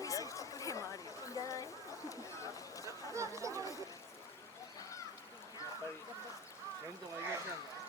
びソフトプレーもあるよ。いいんじゃない？弁当がいけちゃうんだ。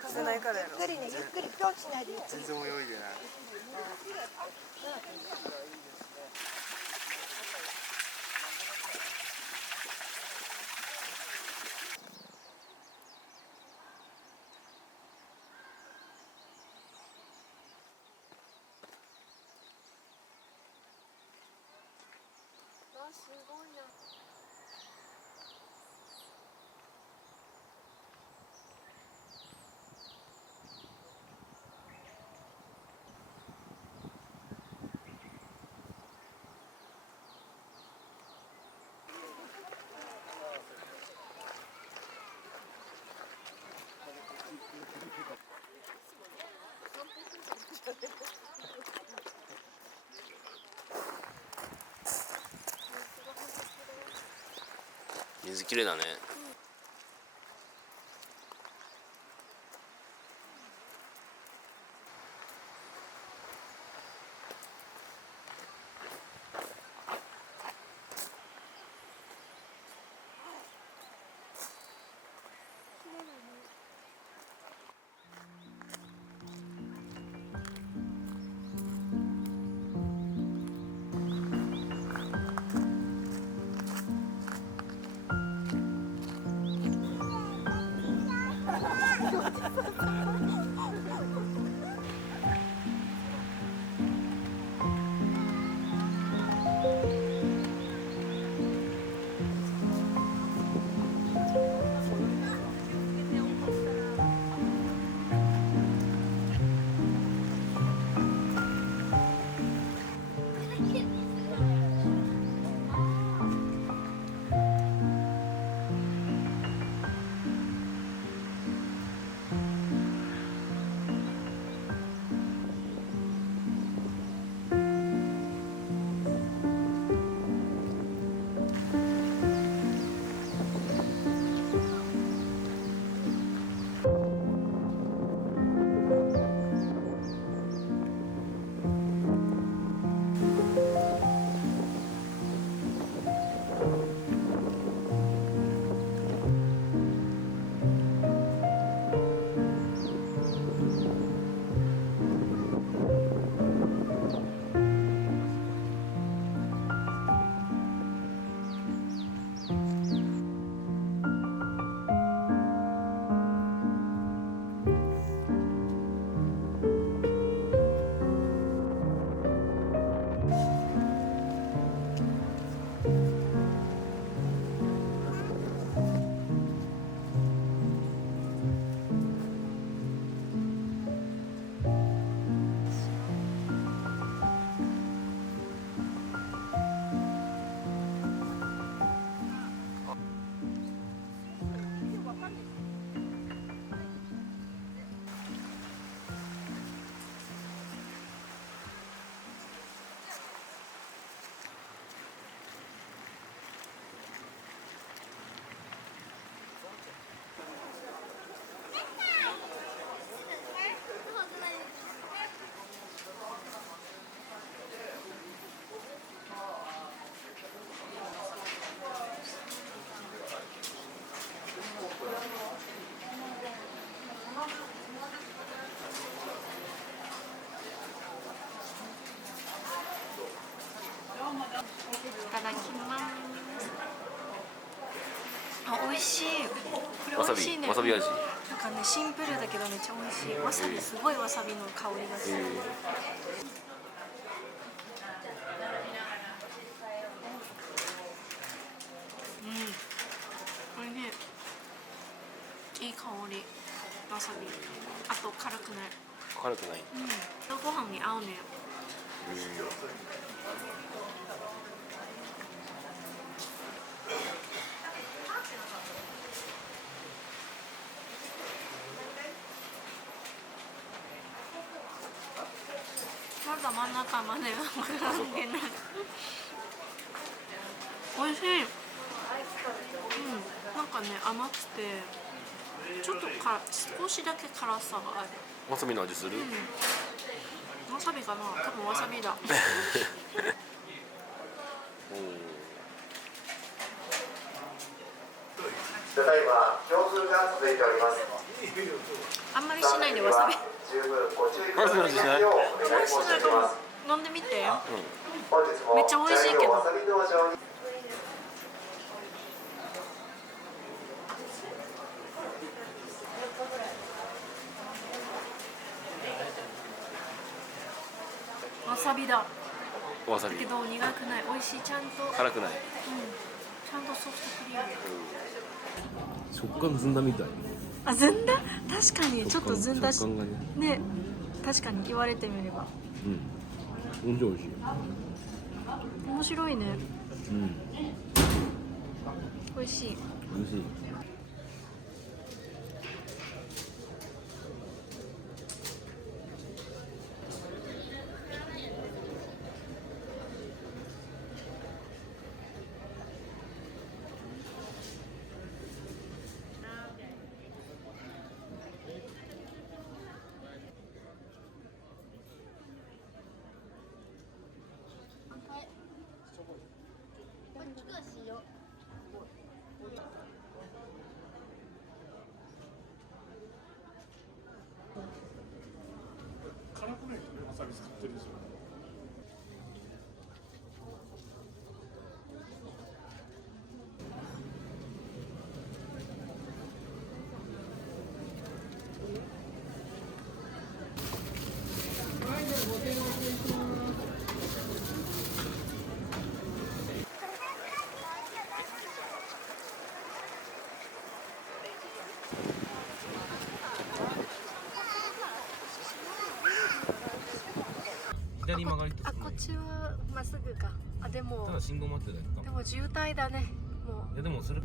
風ないからやろ。ゆっくりね、ゆっくりピョンしないで。全然泳いでない。あ、すごいな。水きれいだね。味しい。これわさび美味しいね。わさび味。なんかねシンプルだけどめっちゃ美味しい。わさびすごいわさびの香りがする。おいしい。いい香り。わさび。あと辛くない。辛くない。ご飯に合うね。まだ真ん中までは関係ない。美味しい。なんかね甘くてちょっと少しだけ辛さがある。わさびの味する？わさびかな。多分わさびだ。ただいま強風が続いております。あんまりしないでわさび。十分ご注意くださいようお願い申し上げます。飲んでみて。本日もめっちゃ美味しいけどわさび道場にわさびだ。わさび。だけど苦くない。美味しい。ちゃんと。辛くない。ちゃんとソフトクリーム。食感ずんだみたい。あ、ずんだ。確かにちょっとずんだし。食感がね。ね、確かに言われてみれば。美味しい美味しい。面白いね。美味しい。美味しい。辛くないとね、わさび使ってるんですよ。左曲がりとあ、こっちはまっすぐか。あ、でもただ信号待ってたりとか。でも渋滞だね。もう。いやでもそれ。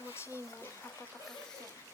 気持ちいいね、暖かくて。